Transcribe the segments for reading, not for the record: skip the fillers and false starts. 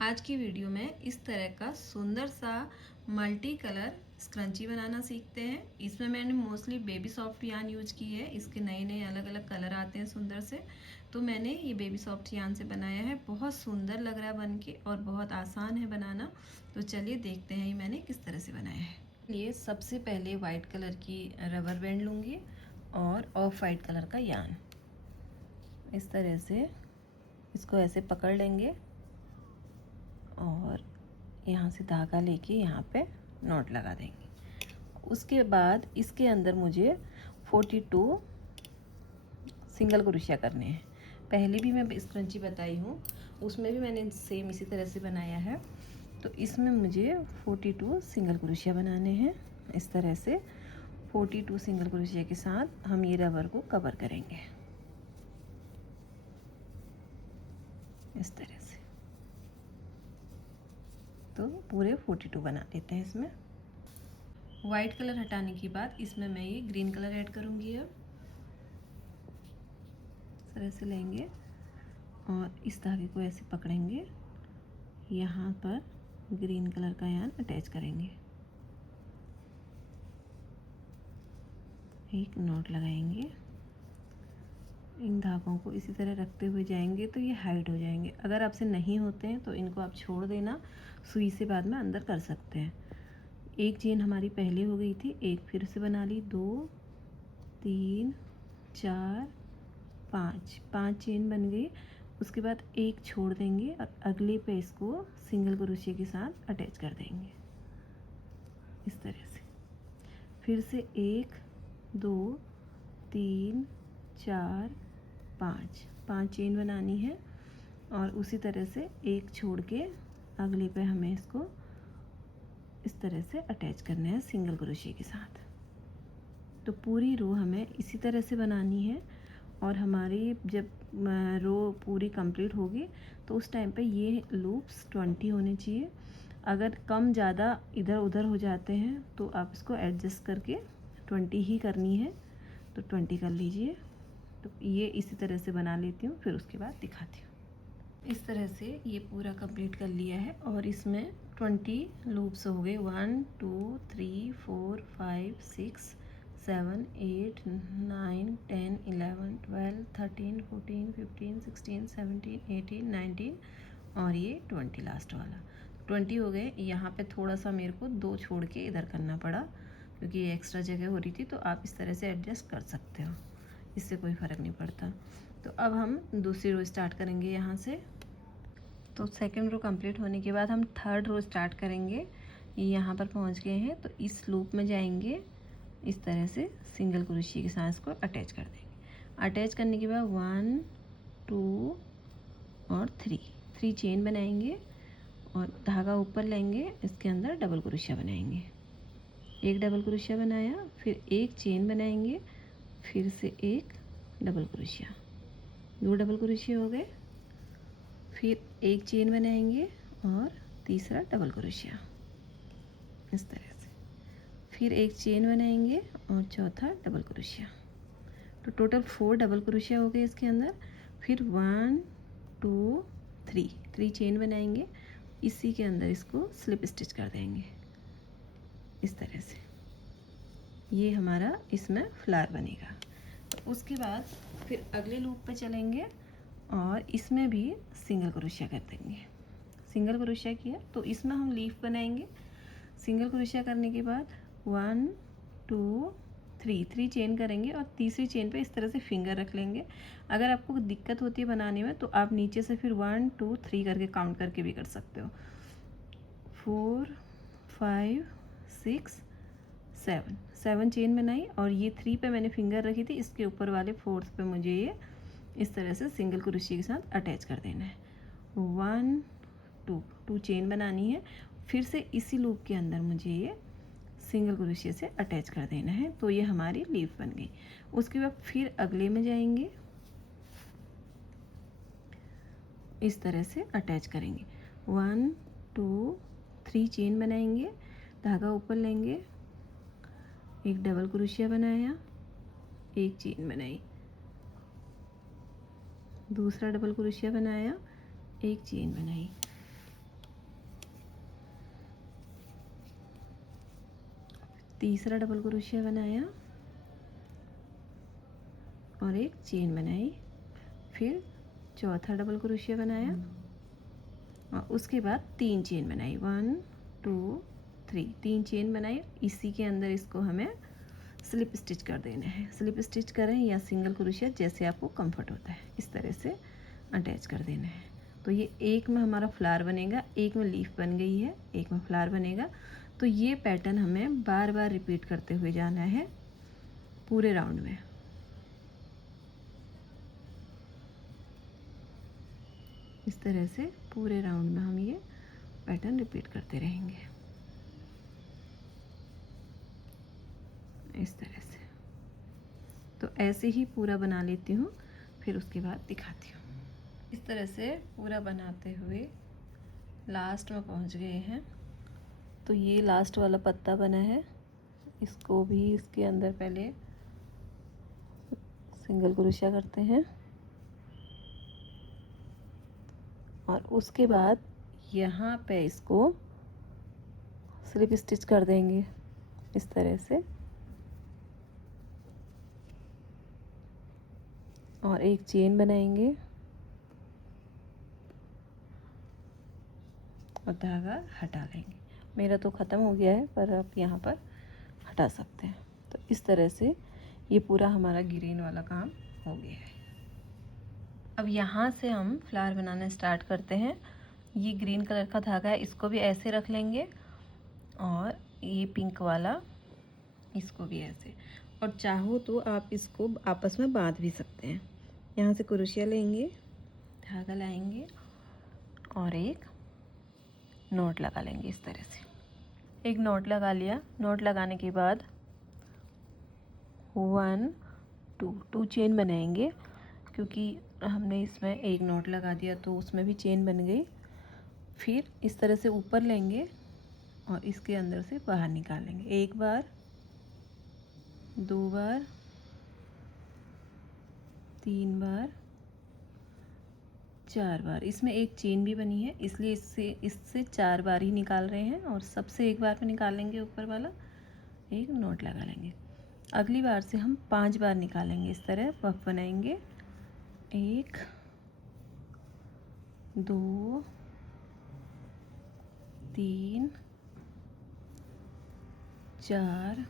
आज की वीडियो में इस तरह का सुंदर सा मल्टी कलर स्क्रंची बनाना सीखते हैं। इसमें मैंने मोस्टली बेबी सॉफ्ट यान यूज की है। इसके नए नए अलग अलग कलर आते हैं सुंदर से, तो मैंने ये बेबी सॉफ्ट यान से बनाया है। बहुत सुंदर लग रहा है बन के और बहुत आसान है बनाना। तो चलिए देखते हैं ये मैंने किस तरह से बनाया है। ये सबसे पहले वाइट कलर की रबर बैंड लूँगी और ऑफ वाइट कलर का यान। इस तरह से इसको ऐसे पकड़ लेंगे और यहाँ से धागा लेके यहाँ पे नॉट लगा देंगे। उसके बाद इसके अंदर मुझे 42 सिंगल क्रोशिया करने हैं। पहले भी मैं स्क्रंची बताई हूँ, उसमें भी मैंने सेम इसी तरह से बनाया है। तो इसमें मुझे 42 सिंगल क्रोशिया बनाने हैं। इस तरह से 42 सिंगल क्रोशिया के साथ हम ये रबर को कवर करेंगे इस तरह से। तो पूरे 42 बना लेते हैं। इसमें वाइट कलर हटाने के बाद इसमें मैं ये ग्रीन कलर ऐड करूँगी। अब इस तरह से लेंगे और इस धागे को ऐसे पकड़ेंगे, यहाँ पर ग्रीन कलर का यान अटैच करेंगे, एक नॉट लगाएंगे। इन धागों को इसी तरह रखते हुए जाएंगे तो ये हाइड हो जाएंगे। अगर आपसे नहीं होते हैं तो इनको आप छोड़ देना, सुई से बाद में अंदर कर सकते हैं। एक चेन हमारी पहले हो गई थी, एक फिर से बना ली। 2 3 4 5 चेन बन गई। उसके बाद एक छोड़ देंगे और अगले पे इसको सिंगल क्रोशिया के साथ अटैच कर देंगे इस तरह से। फिर से 1 2 3 4 5 चेन बनानी है और उसी तरह से एक छोड़ के अगले पे हमें इसको इस तरह से अटैच करना है सिंगल क्रोशिया के साथ। तो पूरी रो हमें इसी तरह से बनानी है और हमारी जब रो पूरी कंप्लीट होगी तो उस टाइम पे ये लूप्स 20 होने चाहिए। अगर कम ज़्यादा इधर उधर हो जाते हैं तो आप इसको एडजस्ट करके 20 ही करनी है, तो 20 कर लीजिए। तो ये इसी तरह से बना लेती हूँ, फिर उसके बाद दिखाती हूँ। इस तरह से ये पूरा कंप्लीट कर लिया है और इसमें 20 लूप्स हो गए। 1 2 3 4 5 6 7 8 9 10 11 12 13 14 15 16 17 18 19 और ये 20 लास्ट वाला 20 हो गए। यहाँ पे थोड़ा सा मेरे को 2 छोड़ के इधर करना पड़ा क्योंकि ये एक्स्ट्रा जगह हो रही थी। तो आप इस तरह से एडजस्ट कर सकते हो, इससे कोई फ़र्क नहीं पड़ता। तो अब हम दूसरी रो स्टार्ट करेंगे यहाँ से। तो सेकंड रो कंप्लीट होने के बाद हम थर्ड रो स्टार्ट करेंगे। यहाँ पर पहुँच गए हैं तो इस लूप में जाएंगे, इस तरह से सिंगल क्रोशिया के साथ इसको अटैच कर देंगे। अटैच करने के बाद 1 2 और 3 चेन बनाएंगे और धागा ऊपर लेंगे, इसके अंदर डबल क्रोशिया बनाएंगे। एक डबल क्रोशिया बनाया, फिर एक चेन बनाएंगे, फिर से एक डबल क्रोशिया, 2 डबल क्रोशिया हो गए। फिर एक चेन बनाएंगे और तीसरा डबल क्रोशिया इस तरह से। फिर एक चेन बनाएंगे और चौथा डबल क्रोशिया। तो टोटल 4 डबल क्रोशिया हो गए इसके अंदर। फिर 1 2 3 चेन बनाएंगे, इसी के अंदर इसको स्लिप स्टिच कर देंगे इस तरह से। ये हमारा इसमें फ्लावर बनेगा। तो उसके बाद फिर अगले लूप पे चलेंगे और इसमें भी सिंगल क्रोशिया कर देंगे। सिंगल क्रोशिया किया तो इसमें हम लीफ बनाएंगे। सिंगल क्रोशिया करने के बाद 1 2 3 चेन करेंगे और तीसरी चेन पे इस तरह से फिंगर रख लेंगे। अगर आपको दिक्कत होती है बनाने में तो आप नीचे से फिर 1 2 3 करके काउंट करके भी कर सकते हो। 4 5 6 7 चेन बनाई और ये 3 पे मैंने फिंगर रखी थी, इसके ऊपर वाले 4th पे मुझे ये इस तरह से सिंगल क्रोशिया के साथ अटैच कर देना है। 1 2 चेन बनानी है, फिर से इसी लूप के अंदर मुझे ये सिंगल क्रोशिया से अटैच कर देना है। तो ये हमारी लीफ बन गई। उसके बाद फिर अगले में जाएंगे, इस तरह से अटैच करेंगे। 1 2 3 चेन बनाएंगे, धागा ऊपर लेंगे, एक डबल क्रोशिया बनाया, एक चेन बनाई, दूसरा डबल क्रोशिया बनाया, एक चेन बनाई, तीसरा डबल क्रोशिया बनाया और एक चेन बनाई, फिर चौथा डबल क्रोशिया बनाया और उसके बाद 3 चेन बनाई, 1 2 3, 3 चेन बनाई। इसी के अंदर इसको हमें स्लिप स्टिच कर देना है। स्लिप स्टिच करें या सिंगल क्रोशिया, जैसे आपको कंफर्ट होता है, इस तरह से अटैच कर देना है। तो ये एक में हमारा फ्लावर बनेगा, एक में लीफ बन गई है, एक में फ्लावर बनेगा। तो ये पैटर्न हमें बार बार रिपीट करते हुए जाना है पूरे राउंड में। इस तरह से पूरे राउंड में हम ये पैटर्न रिपीट करते रहेंगे, इस तरह से। तो ऐसे ही पूरा बना लेती हूँ, फिर उसके बाद दिखाती हूँ। इस तरह से पूरा बनाते हुए लास्ट में पहुँच गए हैं। तो ये लास्ट वाला पत्ता बना है, इसको भी इसके अंदर पहले सिंगल क्रोशिया करते हैं और उसके बाद यहाँ पे इसको स्लिप स्टिच कर देंगे इस तरह से, और एक चेन बनाएंगे और धागा हटा लेंगे। मेरा तो ख़त्म हो गया है, पर आप यहाँ पर हटा सकते हैं। तो इस तरह से ये पूरा हमारा ग्रीन वाला काम हो गया है। अब यहाँ से हम फ्लावर बनाना स्टार्ट करते हैं। ये ग्रीन कलर का धागा है, इसको भी ऐसे रख लेंगे और ये पिंक वाला इसको भी ऐसे, और चाहो तो आप इसको आपस में बांध भी सकते हैं। यहाँ से क्रोशिया लेंगे, धागा लाएंगे और एक नॉट लगा लेंगे इस तरह से। एक नॉट लगा लिया। नॉट लगाने के बाद 1 2 चेन बनाएंगे, क्योंकि हमने इसमें एक नॉट लगा दिया तो उसमें भी चेन बन गई। फिर इस तरह से ऊपर लेंगे और इसके अंदर से बाहर निकालेंगे। एक बार, 2 बार, 3 बार, 4 बार। इसमें एक चेन भी बनी है, इसलिए इससे 4 बार ही निकाल रहे हैं और सबसे एक बार में निकालेंगे। ऊपर वाला एक नॉट लगा लेंगे। अगली बार से हम 5 बार निकालेंगे। इस तरह पफ बनाएंगे। 1 2 3 4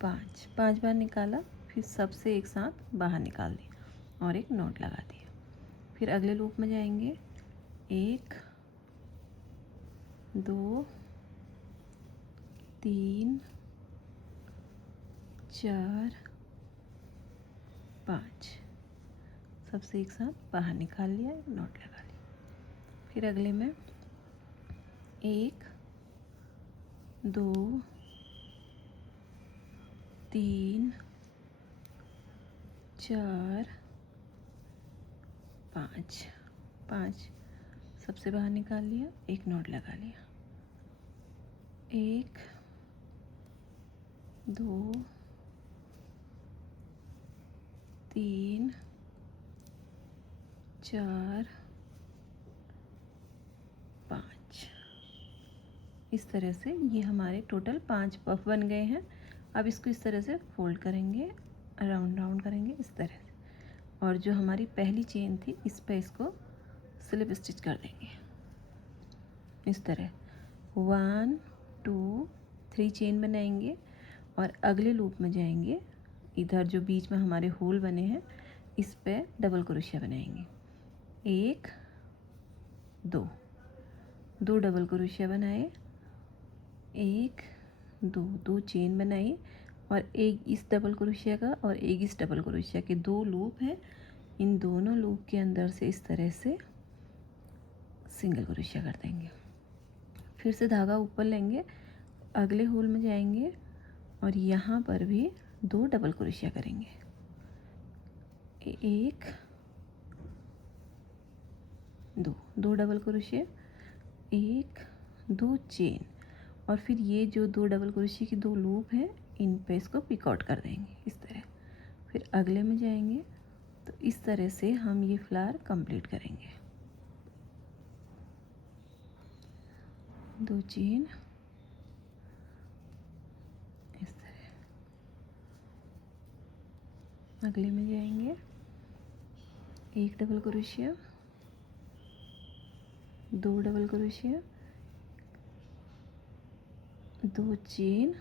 5, 5 बार निकाला, फिर सबसे एक साथ बाहर निकाल दिया और एक नॉट लगा दिया। फिर अगले लूप में जाएंगे। 1 2 3 4 5, सबसे एक साथ बाहर निकाल लिया, नॉट लगा लिया। फिर अगले में 1 2 3 4 5, 5 सबसे बाहर निकाल लिया, एक नॉट लगा लिया। 1 2 3 4 5, इस तरह से ये हमारे टोटल 5 पफ बन गए हैं। अब इसको इस तरह से फोल्ड करेंगे, राउंड राउंड करेंगे इस तरह से, और जो हमारी पहली चेन थी इस पे इसको स्लिप स्टिच कर देंगे इस तरह। 1 2 3 चेन बनाएंगे और अगले लूप में जाएंगे। इधर जो बीच में हमारे होल बने हैं इस पे डबल क्रोशिया बनाएंगे। 1 2 डबल क्रोशिया बनाए, 1 2 चेन बनाई और एक इस डबल क्रोशिया का और एक इस डबल क्रोशिया के 2 लूप हैं। इन दोनों लूप के अंदर से इस तरह से सिंगल क्रोशिया कर देंगे। फिर से धागा ऊपर लेंगे, अगले होल में जाएंगे और यहाँ पर भी 2 डबल क्रोशिया करेंगे। 1 2 डबल क्रोशिया, 1 2 चेन, और फिर ये जो 2 डबल क्रोशिया की 2 लूप हैं इन पे इसको पिक आउट कर देंगे इस तरह। फिर अगले में जाएंगे। तो इस तरह से हम ये फ्लावर कंप्लीट करेंगे। 2 चेन, अगले में जाएंगे, एक डबल क्रोशिया, दो डबल क्रोशिया, दो चेन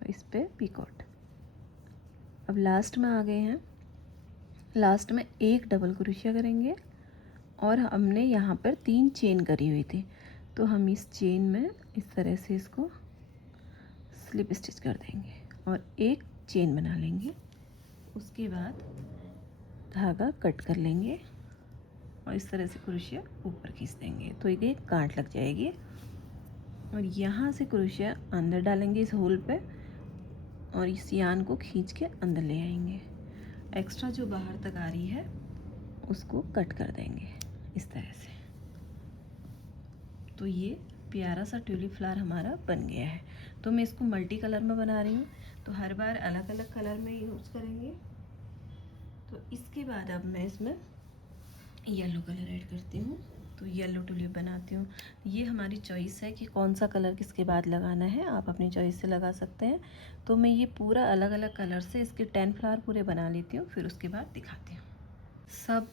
और इस पे पिकॉट। अब लास्ट में आ गए हैं, लास्ट में एक डबल क्रोशिया करेंगे और हमने यहाँ पर 3 चेन करी हुई थी, तो हम इस चेन में इस तरह से इसको स्लिप स्टिच कर देंगे और एक चेन बना लेंगे। उसके बाद धागा कट कर लेंगे और इस तरह से क्रोशिया ऊपर खींच देंगे, तो ये गांठ लग जाएगी। और यहाँ से क्रोशिया अंदर डालेंगे इस होल पे और इस यान को खींच के अंदर ले आएंगे। एक्स्ट्रा जो बाहर तक आ रही है उसको कट कर देंगे इस तरह से। तो ये प्यारा सा ट्यूलिप फ्लावर हमारा बन गया है। तो मैं इसको मल्टी कलर में बना रही हूँ, तो हर बार अलग अलग कलर में यूज़ करेंगे। तो इसके बाद अब मैं इसमें येलो कलर ऐड करती हूँ, तो येलो ट्यूलिप बनाती हूँ। ये हमारी चॉइस है कि कौन सा कलर किसके बाद लगाना है, आप अपनी चॉइस से लगा सकते हैं। तो मैं ये पूरा अलग अलग कलर से इसके 10 फ्लावर पूरे बना लेती हूँ, फिर उसके बाद दिखाती हूँ। सब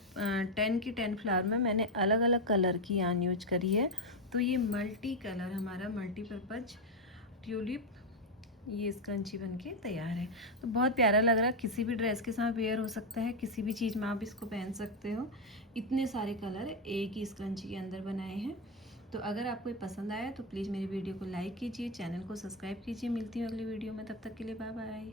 10 की 10 फ्लावर में मैंने अलग अलग कलर की यान यूज करी है। तो ये मल्टी कलर हमारा मल्टीपर्पज ट्यूलिप ये स्क्रंची बन के तैयार है। तो बहुत प्यारा लग रहा है, किसी भी ड्रेस के साथ वेयर हो सकता है, किसी भी चीज़ में आप इसको पहन सकते हो। इतने सारे कलर एक ही स्क्रंची के अंदर बनाए हैं। तो अगर आपको ये पसंद आया तो प्लीज़ मेरी वीडियो को लाइक कीजिए, चैनल को सब्सक्राइब कीजिए। मिलती हूँ अगली वीडियो में, तब तक के लिए बाय बाय।